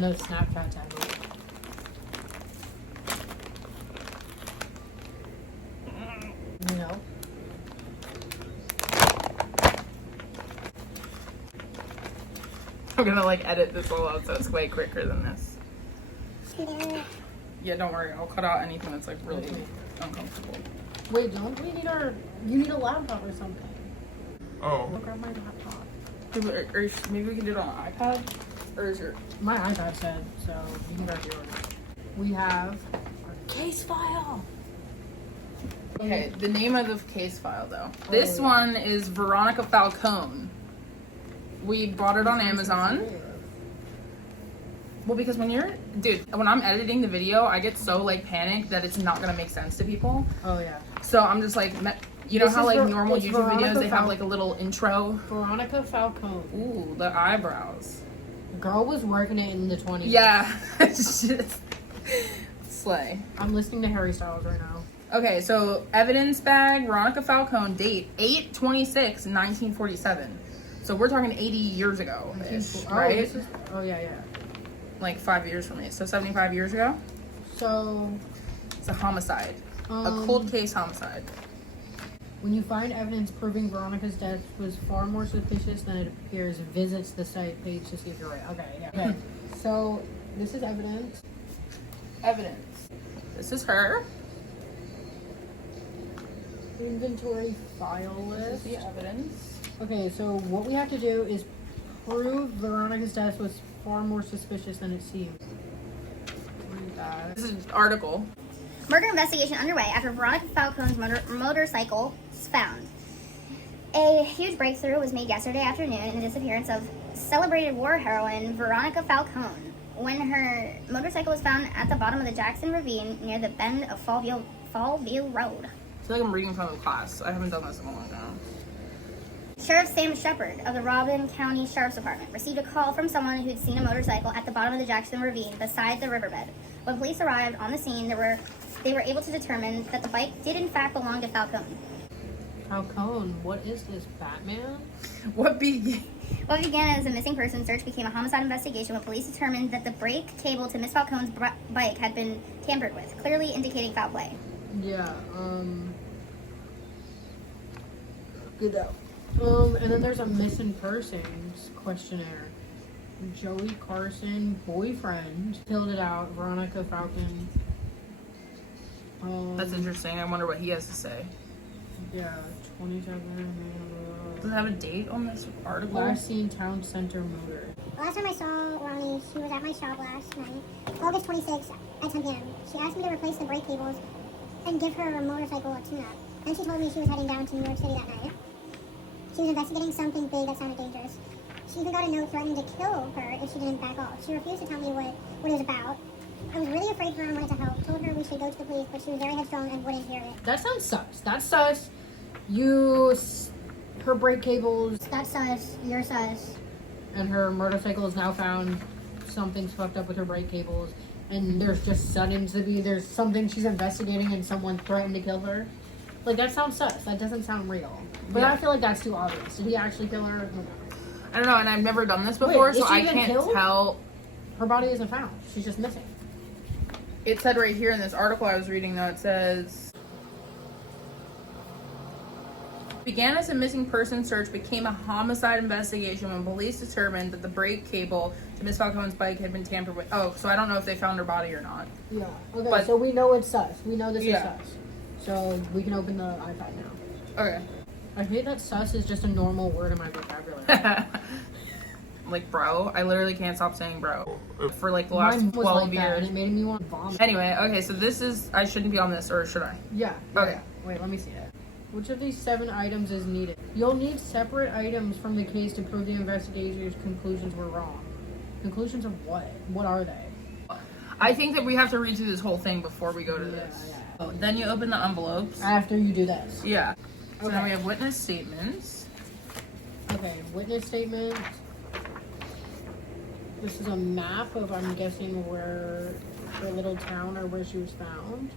send a Snapchat to me. You know? I'm gonna like edit this all out so it's way quicker than this. Yeah, don't worry. I'll cut out anything that's like really uncomfortable. Wait, don't we need you need a laptop or something. Oh. Look at my laptop. Or maybe we can do it on an iPad? Or is your... My iPad said, so you can grab yours. We have our case file. Okay, the name of the case file though. This one is Veronica Falcone. We bought it on Amazon. Well, because when I'm editing the video, I get so like panicked that it's not gonna make sense to people. Oh yeah. So I'm just like, you know how like normal YouTube videos, they have like a little intro? Veronica Falcone. Ooh, the eyebrows. The girl was working it in the 20s. Yeah. It's just slay. I'm listening to Harry Styles right now. Okay, so evidence bag, Veronica Falcone, date 8/26/1947. So we're talking 80 years ago, right? Oh yeah. Like 5 years from me. So 75 years ago? So it's a homicide. A cold case homicide. When you find evidence proving Veronica's death was far more suspicious than it appears, visits the site page to see if you're right. Okay, yeah. Okay. So this is evidence. Evidence. This is her. Inventory file list. The evidence. Okay, so what we have to do is prove Veronica's death was far more suspicious than it seemed. This is an article. Murder investigation underway after Veronica Falcone's motorcycle was found. A huge breakthrough was made yesterday afternoon in the disappearance of celebrated war heroine Veronica Falcone when her motorcycle was found at the bottom of the Jackson Ravine near the bend of Fallview Road. I feel like I'm reading from the class. I haven't done this in a long time. Sheriff Sam Shepard of the Robin County Sheriff's Department received a call from someone who'd seen a motorcycle at the bottom of the Jackson Ravine beside the riverbed. When police arrived on the scene, they were able to determine that the bike did in fact belong to Falcone. Falcone, what is this, Batman? What began as a missing person search became a homicide investigation when police determined that the brake cable to Miss Falcone's bike had been tampered with, clearly indicating foul play. Yeah, good out. And then there's a missing persons questionnaire. Joey Carson, boyfriend, filled it out. Veronica Falcone. That's interesting. I wonder what he has to say. Yeah, 27. Does it have a date on this article? Last seen town center motor. Last time I saw Ronnie, she was at my shop last night, August 26th at 10 p.m. She asked me to replace the brake cables and give her motorcycle a tune-up. Then she told me she was heading down to New York City that night. She was investigating something big that sounded dangerous. She even got a note threatening to kill her if she didn't back off. She refused to tell me what it was about. I was really afraid for her and wanted to help. Told her we should go to the police, but she was very headstrong and wouldn't hear it. That sounds sus. That's sus. Her brake cables. That's sus. You're sus. And her motorcycle is now found. Something's fucked up with her brake cables. And there's there's something she's investigating and someone threatened to kill her. Like, that sounds sus. That doesn't sound real. But yeah. I feel like that's too obvious. Did he actually kill her? Who knows? I don't know, and I've never done this before, so I can't tell. Her body isn't found. She's just missing. It said right here in this article I was reading, though, it says, began as a missing person search, became a homicide investigation when police determined that the brake cable to Miss Falcone's bike had been tampered with. Oh, so I don't know if they found her body or not. Yeah. Okay, but, so we know it's sus. We know this is sus. So we can open the iPad now. Okay. I hate that sus is just a normal word in my vocabulary. Like bro, I literally can't stop saying bro for like the last 12 years. And it made me want to vomit. Anyway, okay, so this is, I shouldn't be on this, or should I? Yeah. Okay. Yeah. Wait, let me see it. Which of these 7 items is needed? You'll need separate items from the case to prove the investigator's conclusions were wrong. Conclusions of what? What are they? I think that we have to read through this whole thing before we go to this. Yeah. Oh, then you open the envelopes. After you do this. Yeah. So Okay. then we have witness statements. Okay, witness statement. This is a map of, I'm guessing, where her little town or where she was found.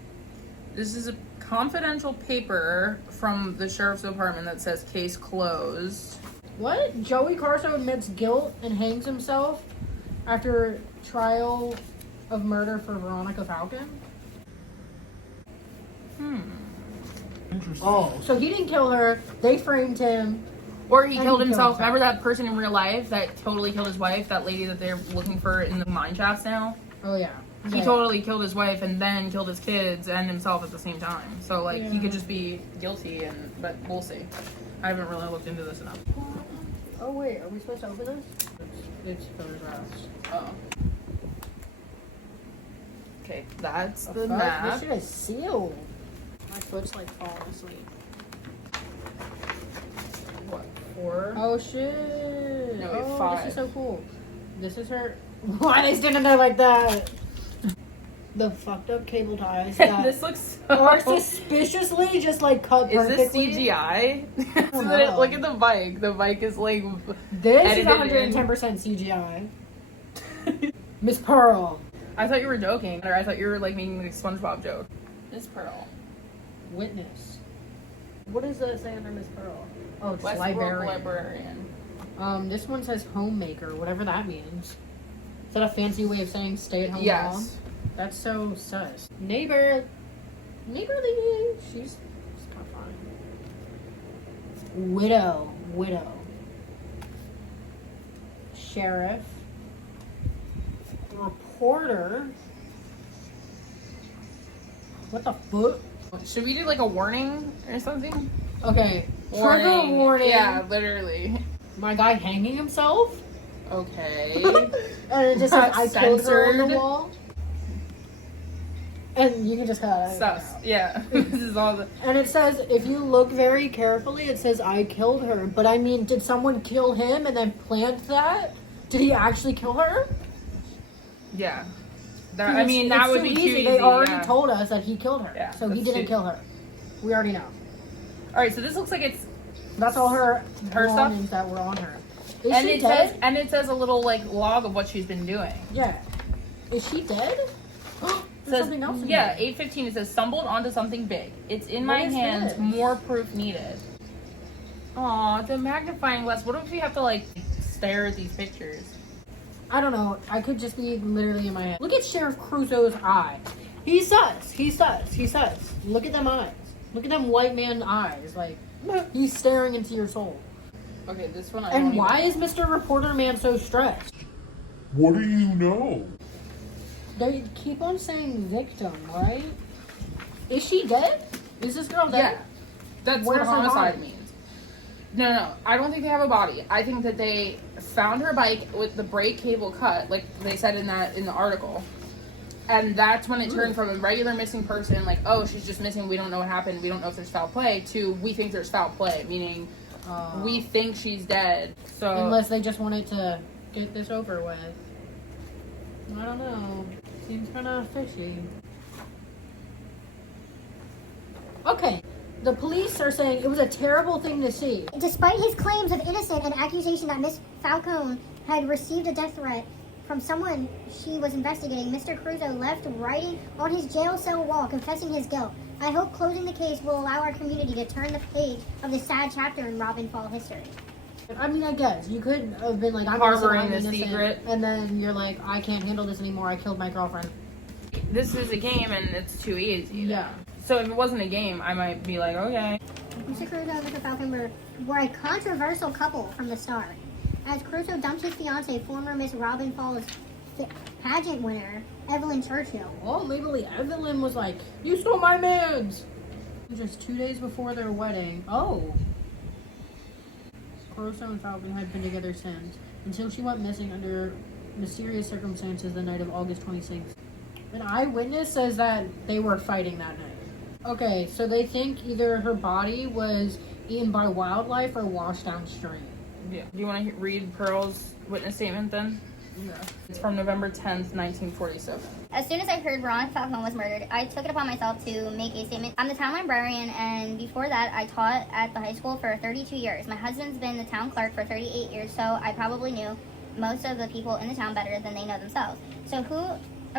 This is a confidential paper from the sheriff's department that says case closed. What? Joey Carson admits guilt and hangs himself? after trial of murder for Veronica Falcon. Interesting. Oh, so he didn't kill her. They framed him. Or he And killed he killed himself. himself. Remember that person in real life that totally killed his wife? That lady that they're looking for in the mine shafts now? Oh yeah. He Yeah. totally killed his wife and then killed his kids and himself at the same time. So like he Yeah. could just be guilty, but we'll see. I haven't really looked into this enough. Oh wait, are we supposed to open this? It's photographs. Oh. Okay, that's the Fuck, map. this shit is sealed. My foot's like falling asleep. What? 4? Oh shit! No, we have oh, 5. This is so cool. This is her. Why are they standing there like that? The fucked up cable ties that This looks so. are suspiciously just like cut Is this perfectly. CGI? don't know. Look at the bike. The bike is like. This is edited 110% CGI. Miss Pearl. I thought you were joking, or I thought you were like making like a SpongeBob joke. Miss Pearl. Witness. What does that say under Miss Pearl? Oh, it's Westbrook librarian. librarian. This one says homemaker, whatever that means. Is that a fancy way of saying stay-at-home mom? Yes. That's so sus. Neighborly. She's kind of fine. Widow. Sheriff. Reporter. What the fuck? Should we do like a warning or something? Okay. Trigger warning. Yeah, literally. My guy hanging himself. Okay. And it just says I killed her on the Censored. wall. And you can just cut it. Sus. Yeah. This is all the. And it says, if you look very carefully, it says I killed her. But I mean, did someone kill him and then plant that? Did he actually kill her? Yeah. I mean, that would be too easy. They already yeah. told us that he killed her. Yeah, So he that's didn't too- kill her. We already know. All right. So this looks like it's. That's all her Her stuff? belongings that were on her. Is And she it dead? says, and it says a little like log of what she's been doing. Yeah. Is she dead? There's Says, something else in yeah, here. 8:15. It says stumbled onto something big. It's in What my is hands. this? More proof needed. Aw, the magnifying glass. What if we have to like stare at these pictures? I don't know. I could just be literally in my head. Look at Sheriff Crusoe's eyes. He's sus. Look at them eyes. Look at them white man eyes. Like, he's staring into your soul. Okay, this one. And why is Mr. Reporter Man so stressed? What do you know? They keep on saying victim, right? Is she dead? Is this girl dead? Yeah, that's Where's what her homicide body? means. No. I don't think they have a body. I think that they found her bike with the brake cable cut, like they said in the article. And that's when it turned from a regular missing person, like, oh, she's just missing, we don't know what happened, we don't know if there's foul play, to we think there's foul play, meaning we think she's dead. So Unless they just wanted to get this over with. I don't know. Seems kind of fishy. Okay. The police are saying it was a terrible thing to see. Despite his claims of innocence and accusation that Miss Falcone had received a death threat from someone she was investigating, Mr. Crusoe left writing on his jail cell wall confessing his guilt. I hope closing the case will allow our community to turn the page of this sad chapter in Robin Fall history. I mean, I guess you could have been like, I'm Harboring innocent, I'm the innocent, secret. and then you're like, I can't handle this anymore. I killed my girlfriend. this is a game and it's too easy. Yeah. So if it wasn't a game, I might be like, okay. Mr. Crusoe and Mr. Falcon were a controversial couple from the start. As Crusoe dumped his fiancee, former Miss Robin Falls pageant winner, Evelyn Churchill. Oh, legally, Evelyn was like, you stole my mans! Just 2 days before their wedding. Oh. Crusoe and Falcon had been together since, until she went missing under mysterious circumstances the night of August 26th. An eyewitness says that they were fighting that night. Okay, so they think either her body was eaten by wildlife or washed downstream. Yeah. Do you want to read Pearl's witness statement then? Yeah. It's from November 10th, 1947. As soon as I heard Veronica Falcone was murdered, I took it upon myself to make a statement. I'm the town librarian, and before that, I taught at the high school for 32 years. My husband's been the town clerk for 38 years, so I probably knew most of the people in the town better than they know themselves. So who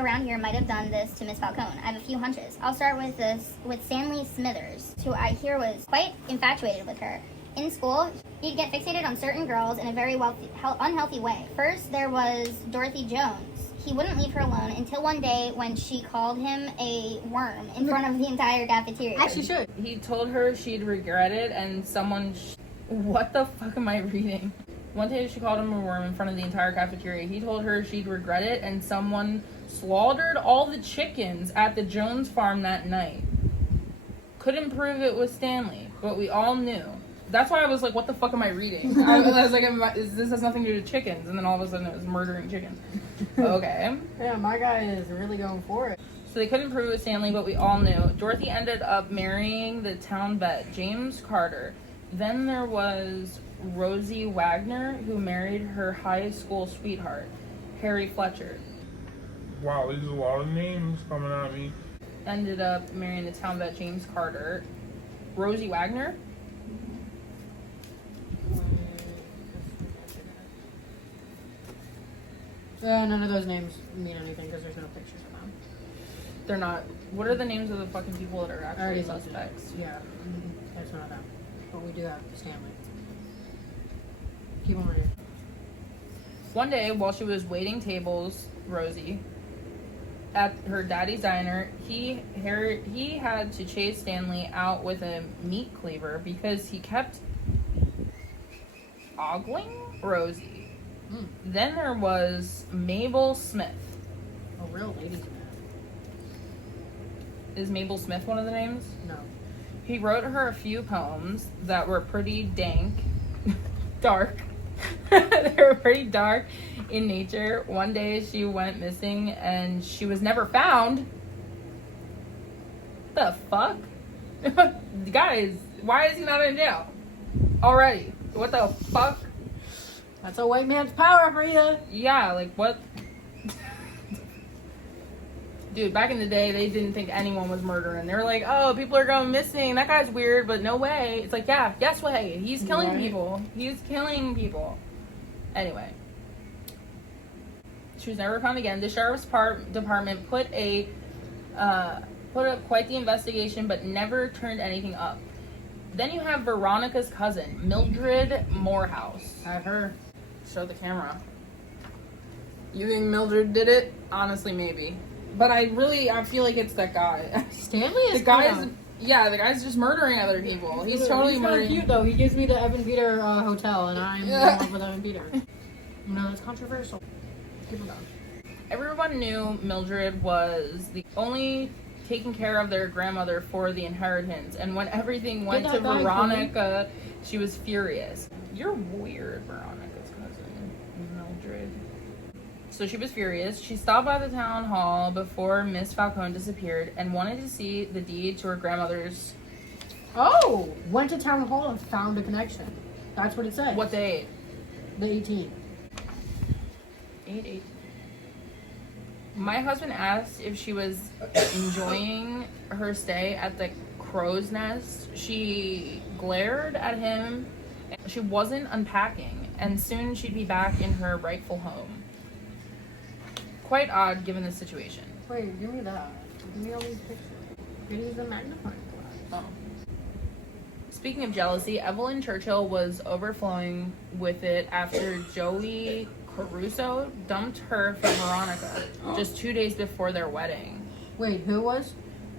around here might have done this to Miss Falcone? I have a few hunches. I'll start with Stanley Smithers, who I hear was quite infatuated with her. In school, he'd get fixated on certain girls in a very unhealthy way. First, there was Dorothy Jones. He wouldn't leave her alone until one day when she called him a worm in front of the entire cafeteria. As she should. He told her she'd regret it, and someone... What the fuck am I reading? One day she called him a worm in front of the entire cafeteria. He told her she'd regret it, and someone slaughtered all the chickens at the Jones farm that night. Couldn't prove it was Stanley, but we all knew. That's why I was like, what the fuck am I reading? I was like, this has nothing to do with chickens. And then all of a sudden it was murdering chickens. Okay. Yeah, my guy is really going for it. So they couldn't prove it was Stanley, but we all knew. Dorothy ended up marrying the town vet, James Carter. Then there was Rosie Wagner, who married her high school sweetheart, Harry Fletcher. Wow, there's a lot of names coming at me. Ended up marrying the town vet, James Carter. Rosie Wagner? None of those names mean anything because there's no pictures of them. They're not. What are the names of the fucking people that are I actually already looked it up. suspects? Yeah, that's not them. But we do have Stanley. Keep on reading. One day, while she was waiting tables, Rosie, at her daddy's diner, he had to chase Stanley out with a meat cleaver because he kept ogling Rosie. Then there was Mabel Smith. A real ladies man. Is Mabel Smith one of the names? No. He wrote her a few poems that were pretty dank, dark. They were pretty dark in nature. One day she went missing and she was never found. The fuck? Guys, why is he not in jail already? What the fuck? That's a white man's power for you. Yeah, like what? Dude, back in the day, they didn't think anyone was murdering. They were like, oh, people are going missing. That guy's weird, but no way. It's like, yeah, yes way. He's killing Right. people. He's killing people. Anyway. She was never found again. The sheriff's department put up quite the investigation, but never turned anything up. Then you have Veronica's cousin, Mildred Morehouse. Have her. Show the camera. You think Mildred did it? Honestly, maybe. But I feel like it's that guy. Stanley is The guy's, kinda- the guy's just murdering other people. He's totally He's kinda murdering. cute though. He gives me the Evan Peter hotel, and I'm in love with Evan Peter. No, that's controversial. Keep it going. Everyone knew Mildred was the only taking care of their grandmother for the inheritance, and when everything went Get to that guy, Veronica, she was furious. You're weird, Veronica's cousin, Mildred. So she was furious. She stopped by the town hall before Miss Falcone disappeared and wanted to see the deed to her grandmother's. Oh! Went to town hall and found a connection. That's what it said. What date? The 18th. 8/8. My husband asked if she was enjoying her stay at the crow's nest. She glared at him. She wasn't unpacking, and soon she'd be back in her rightful home. Quite odd given the situation. Wait, give me that. Give me all these pictures. Use the magnifying glass. Oh. Speaking of jealousy, Evelyn Churchill was overflowing with it after Joey Caruso dumped her for Veronica just 2 days before their wedding. Wait, who was?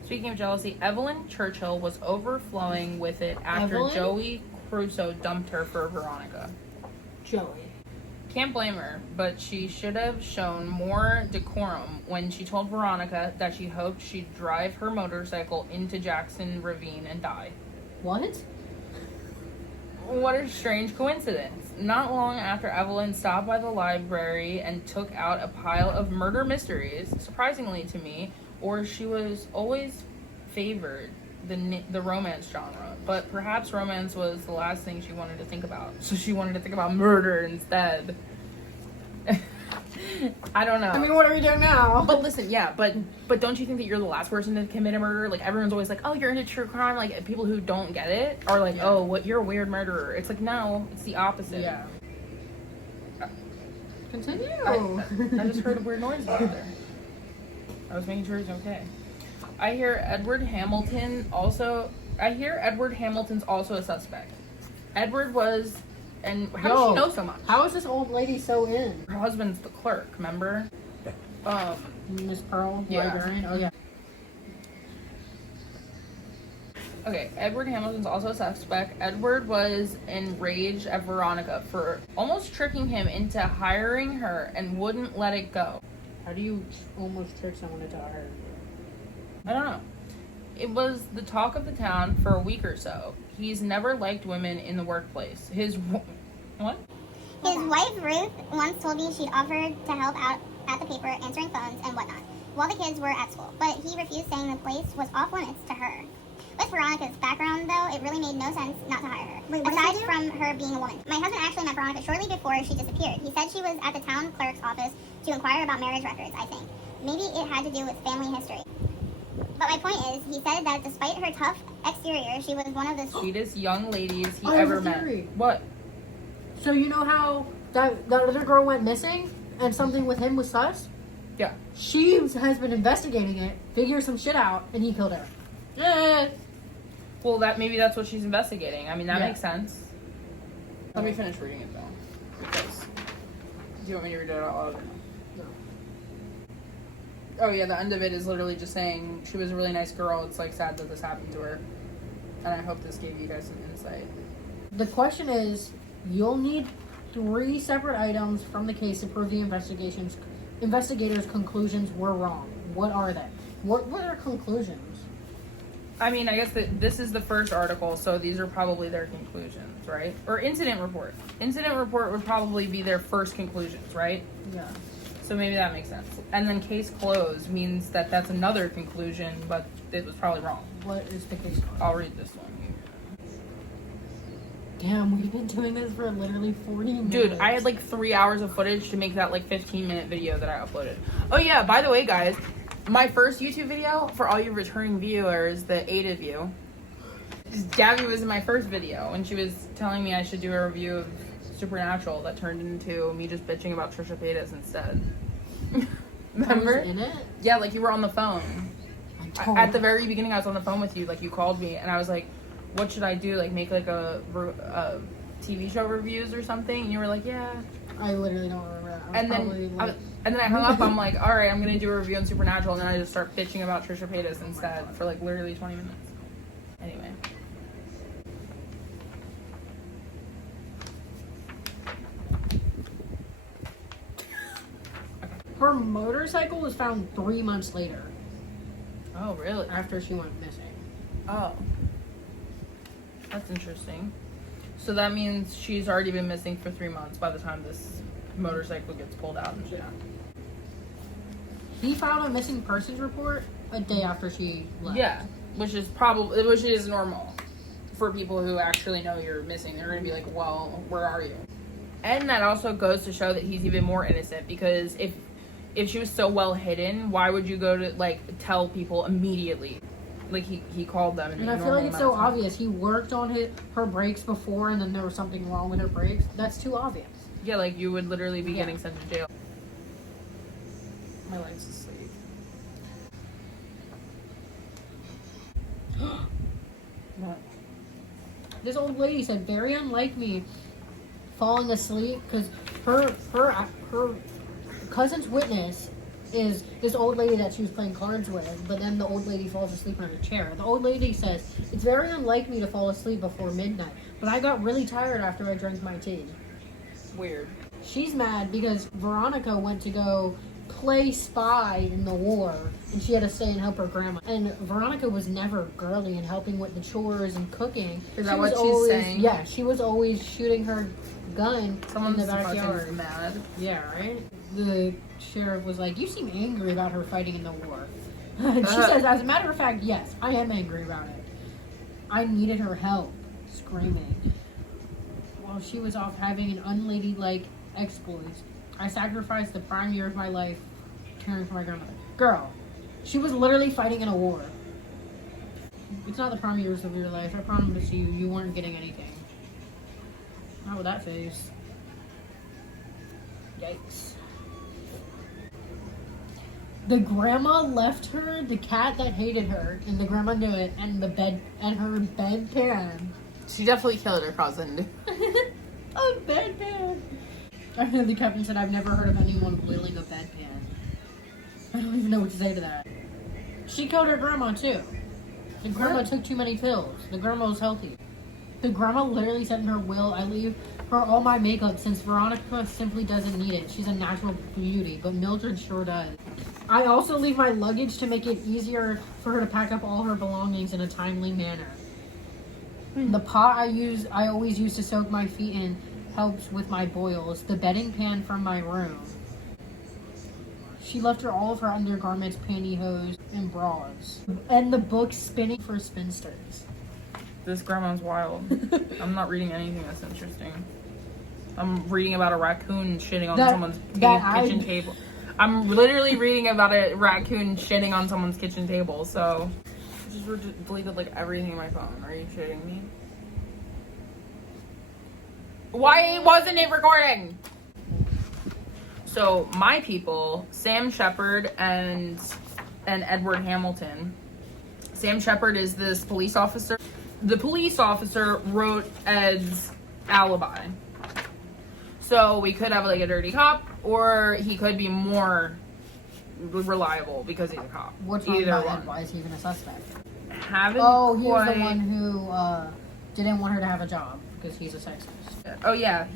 Speaking of jealousy, Evelyn Churchill was overflowing with it after Evelyn? Joey Caruso dumped her for Veronica. Joey. Can't blame her, but she should have shown more decorum when she told Veronica that she hoped she'd drive her motorcycle into Jackson Ravine and die. What? What a strange coincidence. Not long after Evelyn stopped by the library and took out a pile of murder mysteries, surprisingly to me, or she was always favored the romance genre, but perhaps romance was the last thing she wanted to think about, so she wanted to think about murder instead. I don't know. I mean, what are we doing now? But listen, yeah, but don't you think that you're the last person to commit a murder? Like, everyone's always like, oh, you're into true crime. Like, people who don't get it are like, Yeah. oh, what, you're a weird murderer. It's like, no, it's the opposite. Yeah. Continue. I just heard a weird noise back there. I was making sure it's okay. I hear Edward Hamilton's also a suspect. Edward was, and how does she know so much? How is this old lady so in? Her husband's the clerk, remember? Miss Pearl, Yeah. librarian. Oh yeah. Okay, Edward Hamilton's also a suspect. Edward was enraged at Veronica for almost tricking him into hiring her and wouldn't let it go. How do you almost trick someone into hiring you? I don't know. It was the talk of the town for a week or so. He's never liked women in the workplace. What? His wife Ruth once told me she'd offered to help out at the paper, answering phones and whatnot, while the kids were at school. But he refused, saying the place was off limits to her. With Veronica's background, though, it really made no sense not to hire her. Wait, what aside did she do? from her being a woman. My husband actually met Veronica shortly before she disappeared. He said she was at the town clerk's office to inquire about marriage records, I think. Maybe it had to do with family history. But my point is, he said that despite her tough exterior, she was one of the Sweetest young ladies he I have ever a met. theory. What? So you know how that other girl went missing and something with him was sus? Yeah. She has been investigating it, figured some shit out, and he killed her. Well, maybe that's what she's investigating. I mean, that Yeah. makes sense. Let me finish reading it though. Because do you want me to read it out loud or no? No. Oh yeah, the end of it is literally just saying she was a really nice girl. It's like sad that this happened to her, and I hope this gave you guys some insight. The question is, you'll need 3 separate items from the case to prove the investigators' conclusions were wrong. What are they? What are conclusions? I mean, I guess that this is the first article, so these are probably their conclusions, right? Or incident report. Incident report would probably be their first conclusions, right? Yeah. So maybe that makes sense. And then case closed means that that's another conclusion, but it was probably wrong. What is the case? I'll read this one. Damn, we've been doing this for literally 40 minutes. Dude, I had like 3 hours of footage to make that like 15-minute video that I uploaded. Oh yeah, by the way, guys, my first YouTube video, for all you returning viewers, the 8 of you, Gabby was in my first video, and she was telling me I should do a review of Supernatural that turned into me just bitching about Trisha Paytas instead. Remember? I was in it? Yeah, like you were on the phone. I At the very beginning, I was on the phone with you, like you called me, and I was like, what should I do? Like make like a TV show reviews or something? And you were like, yeah. I literally don't remember that. And then I hung up. I'm like, all right, I'm gonna do a review on Supernatural, and then I just start bitching about Trisha Paytas instead for like literally 20 minutes. Anyway. her motorcycle was found 3 months later Oh, really? after she went missing. Oh. That's interesting. So that means she's already been missing for 3 months by the time this motorcycle gets pulled out and shit. He filed a missing persons report a day after she left. Yeah, which is normal for people who actually know you're missing. They're gonna be like, well, where are you? And that also goes to show that he's even more innocent, because if she was so well hidden, why would you go to like tell people immediately? Like he called them, And I feel like it's so obvious. He worked on her brakes before, and then there was something wrong with her brakes. That's too obvious. Yeah, like you would literally be Yeah. getting sent to jail. My life's asleep. What? This old lady said, very unlike me falling asleep, because her cousin's witness is this old lady that she was playing cards with, but then the old lady falls asleep on her chair. The old lady says, it's very unlike me to fall asleep before midnight, but I got really tired after I drank my tea. Weird. She's mad because Veronica went to go play spy in the war, and she had to stay and help her grandma. And Veronica was never girly and helping with the chores and cooking. Is that She what was she's always, saying? Yeah, she was always shooting her gun Someone's in the backyard. fucking mad. Yeah, right? The sheriff was like, you seem angry about her fighting in the war. And she says, as a matter of fact, yes, I am angry about it. I needed her help. Screaming. While she was off having an unladylike exploits, I sacrificed the prime year of my life caring for my grandmother. Girl, she was literally fighting in a war. It's not the prime years of your life. I promise you weren't getting anything. Not with that face. Yikes. The grandma left her the cat that hated her, and the grandma knew it, and her bedpan She definitely killed her cousin. A bedpan. I heard the captain said, I've never heard of anyone boiling a bedpan. I don't even know what to say to that. She killed her grandma too. The grandma took too many pills. The grandma was healthy. The grandma literally said in her will, I leave her all my makeup since Veronica simply doesn't need it. She's a natural beauty, but Mildred sure does. I also leave my luggage to make it easier for her to pack up all her belongings in a timely manner. The pot I always use to soak my feet in helps with my boils. The bedding pan from my room. She left her all of her undergarments, pantyhose, and bras. And the book Spinning for Spinsters. This grandma's wild. I'm not reading anything that's interesting. I'm reading about a raccoon shitting on someone's kitchen table. I'm literally reading about a raccoon shitting on someone's kitchen table, so... Just deleted like everything in my phone. Are you shitting me? Why wasn't it recording? So my people, Sam Shepard and Edward Hamilton. Sam Shepard is this police officer. The police officer wrote Ed's alibi. So we could have like a dirty cop, or he could be more reliable because he's a cop. What's wrong about Ed? Why is he even a suspect? He was the one who didn't want her to have a job because he's a sexist. Oh yeah.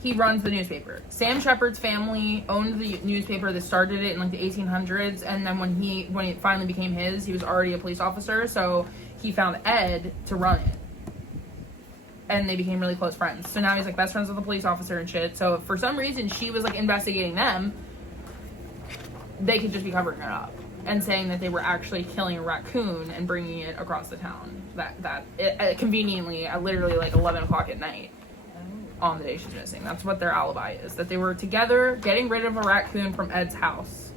He runs the newspaper. Sam Shepard's family owned the newspaper that started it in like the 1800s, and then when it finally became his, he was already a police officer, so he found Ed to run it. And they became really close friends. So now he's like best friends with the police officer and shit. So if for some reason she was like investigating them, they could just be covering it up and saying that they were actually killing a raccoon and bringing it across the town. Conveniently at literally like 11 o'clock at night on the day she's missing. That's what their alibi is. That they were together getting rid of a raccoon from Ed's house.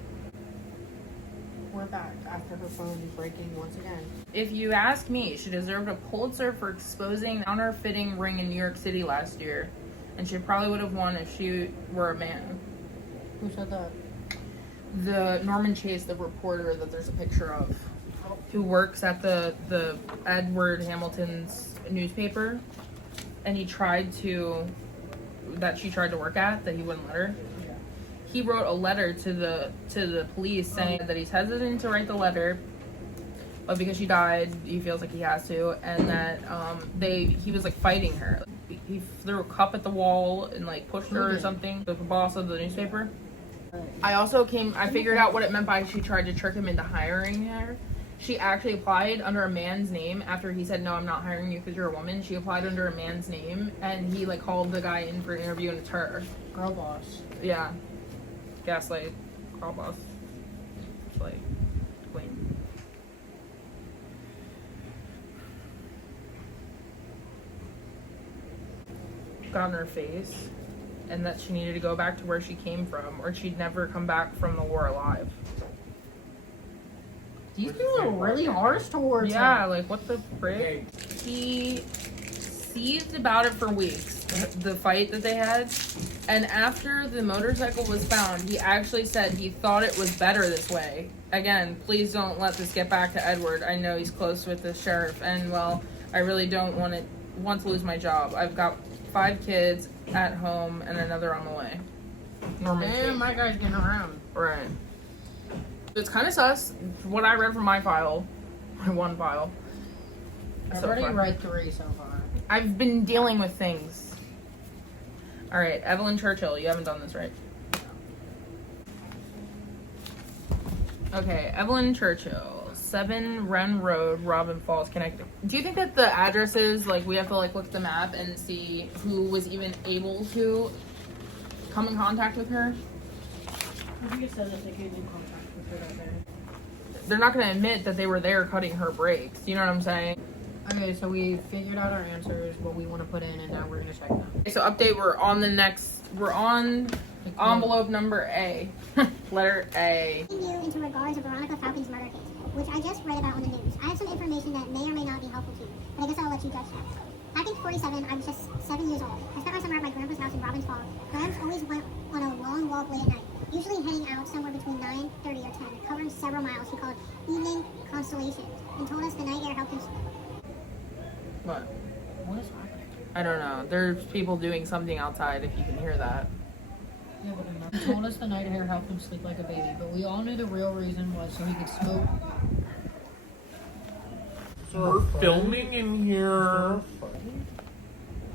We're back after her phone breaking once again. If you ask me, she deserved a Pulitzer for exposing the counterfeiting ring in New York City last year. And she probably would have won if she were a man. Who said that? The Norman Chase, the reporter that there's a picture of, who works at the Edward Hamilton's newspaper, and she tried to work at, that he wouldn't let her. Yeah. He wrote a letter to the police saying that he's hesitant to write the letter, but because she died, he feels like he has to, and that he was like fighting her. He threw a cup at the wall and like pushed her or something. The boss of the newspaper. I figured out what it meant by she tried to trick him into hiring her. She actually applied under a man's name after he said, no, I'm not hiring you because you're a woman. She applied under a man's name, and he like called the guy in for an interview, and it's her. Girl boss. Yeah. Gaslight. Girl boss. It's like, queen. Got in her face. And that she needed to go back to where she came from, or she'd never come back from the war alive. These people are really harsh towards her. Like what the frick? He seethed about it for weeks, the fight that they had. And after the motorcycle was found, he actually said he thought it was better this way. Again, please don't let this get back to Edward. I know he's close with the sheriff, and well, I really don't want to lose my job. I've got 5 kids at home and another on the way. Man, my guy's getting around. Right. It's kind of sus. What I read from my file, my one file. I've already read 3 so far. I've been dealing with things. All right, Evelyn Churchill. You haven't done this, right? Okay, Evelyn Churchill, 7 Wren Road, Robin Falls, Connecticut. Do you think that the addresses, like, we have to like look at the map and see who was even able to come in contact with her? I think it says that they came in contact with her that day. They're not going to admit that they were there cutting her brakes. You know what I'm saying? Okay, so we figured out our answers, what we want to put in, and now we're going to check them. Okay, so update, we're on envelope number A. Letter A. You into regards of Veronica Falcon's murder case, which I just read about on the news. I have some information that may or may not be helpful to you, but I guess I'll let you judge that. Back in 47, I was just 7 years old. I spent my summer at my grandpa's house in Robbins Falls. Grandpa always went on a long walk late at night, usually heading out somewhere between 9:30 or 10, covering several miles. He called evening constellations, and told us the night air helped him. What? What is happening? I don't know. There's people doing something outside if you can hear that. Yeah, but enough. He told us the night hair helped him sleep like a baby, but we all knew the real reason was so he could smoke. We're filming in here.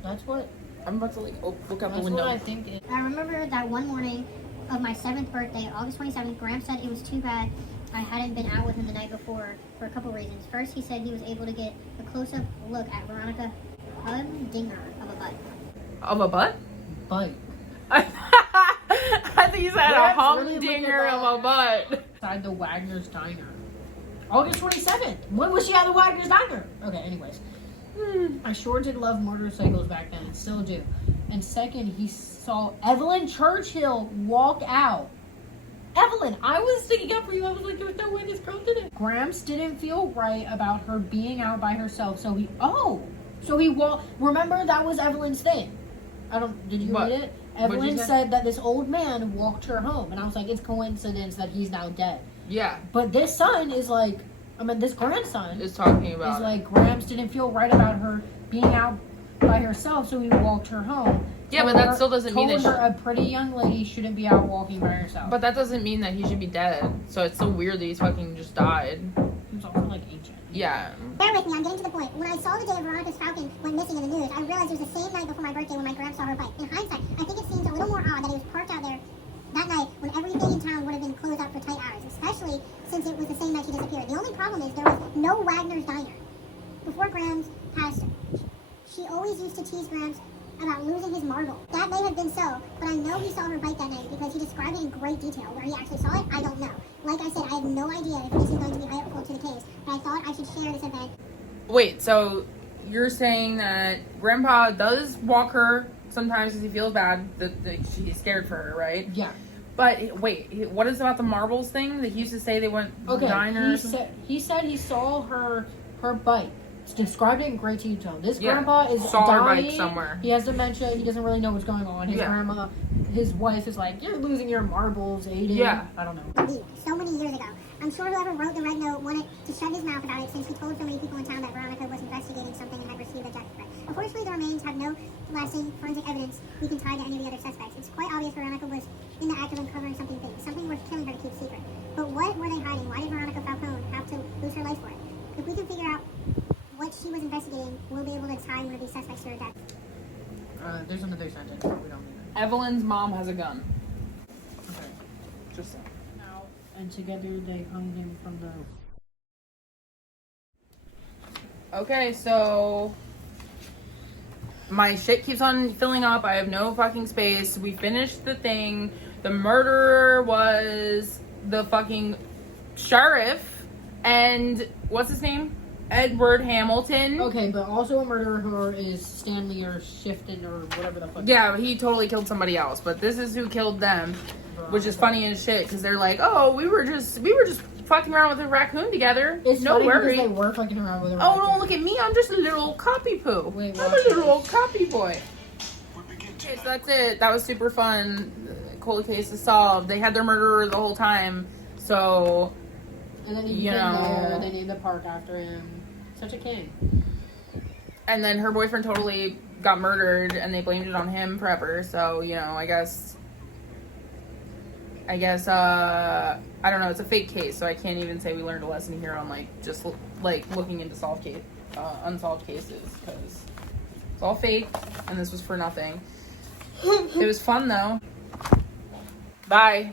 That's what. I'm about to like look out the That's window. what I think. I remember that one morning of my 7th birthday, August 27th, Graham said it was too bad I hadn't been out with him the night before for a couple reasons. First, he said he was able to get a close-up look at Veronica Humdinger of a butt. Of a butt? Bite. I think you said a That's humdinger really of a butt. Inside the Wagner's Diner. August 27th. When was she at the Wagner's Diner? Okay, anyways. I sure did love motorcycles back then and still do. And second, he saw Evelyn Churchill walk out. Evelyn, I was sticking up for you. I was like, there's no way this girl did it. Gramps didn't feel right about her being out by herself, so he walked. Remember, that was Evelyn's thing. Did you What? read it? What'd you Evelyn say? said that this old man walked her home, and I was like, it's coincidence that he's now dead. Yeah, But this son is like, this grandson is talking about is like, Gramps didn't feel right about her being out by herself, so he walked her home. Yeah, but Told that her- still doesn't mean told that her a pretty young lady shouldn't be out walking by herself. But that doesn't mean that he should be dead. So it's so weird that he's fucking just died. He's also like ancient. Yeah. Bear with me, I'm getting to the point. When I saw the day Veronica's Falcon went missing in the news, I realized it was the same night before my birthday when my grand saw her bike. In hindsight, I think it seems a little more odd that he was parked out there that night when everything in town would have been closed up for tight hours, especially since it was the same night she disappeared. The only problem is there was no Wagner's Diner. Before Grams passed her, she always used to tease Grams about losing his marble. That may have been so, but I know he saw her bike that night because he described it in great detail. Where he actually saw it, I don't know. Like I said, I have no idea if this is going to be helpful to the case, but I thought I should share this event. Wait, so you're saying that Grandpa does walk her sometimes because he feels bad that he's scared for her, right? Yeah. But wait, what is about the marbles thing that he used to say they went Okay. diners? He said he saw her bike. It's described it in great detail. This Yeah. grandpa is Saw her dying. bike somewhere. He has dementia. He doesn't really know what's going on. His Yeah. grandma, his wife is like, you're losing your marbles, Aiden. Yeah. I don't know. Indeed, so many years ago. I'm sure whoever wrote the red note wanted to shut his mouth about it since he told so many people in town that Veronica was investigating something and had received a death threat. Unfortunately, the remains have no lasting forensic evidence we can tie to any of the other suspects. It's quite obvious Veronica was in the act of uncovering something big, something worth killing her to keep secret. But what were they hiding? Why did Veronica Falcone have to lose her life for it? If we can figure out what she was investigating, we'll be able to tie one of these suspects to her death. There's another sentence, but we don't need it. Evelyn's mom has a gun. Okay. Just saying. And together they hung him from the... Okay, so my shit keeps on filling up. I have no fucking space. We finished the thing. The murderer was the fucking sheriff. And what's his name? Edward Hamilton. Okay, but also a murderer who is Stanley or Shifton or whatever the fuck. Yeah, he totally killed somebody else. But this is who killed them, which is funny as shit because they're like, oh, we were just fucking around with a raccoon together. It's no funny because worry. they were fucking around with her. Oh no, look at me. I'm just a little copy poo. Wait, I'm watch a little this. old copy boy. Okay, so that's it. That was super fun. Cold case is solved. They had their murderer the whole time. So, And then he you came know. there, they named the park after him. Such a king. and then her boyfriend totally got murdered and they blamed it on him forever. So, you know, I guess, I don't know. It's a fake case, so I can't even say we learned a lesson here on looking into unsolved cases because it's all fake and this was for nothing. It was fun though. Bye.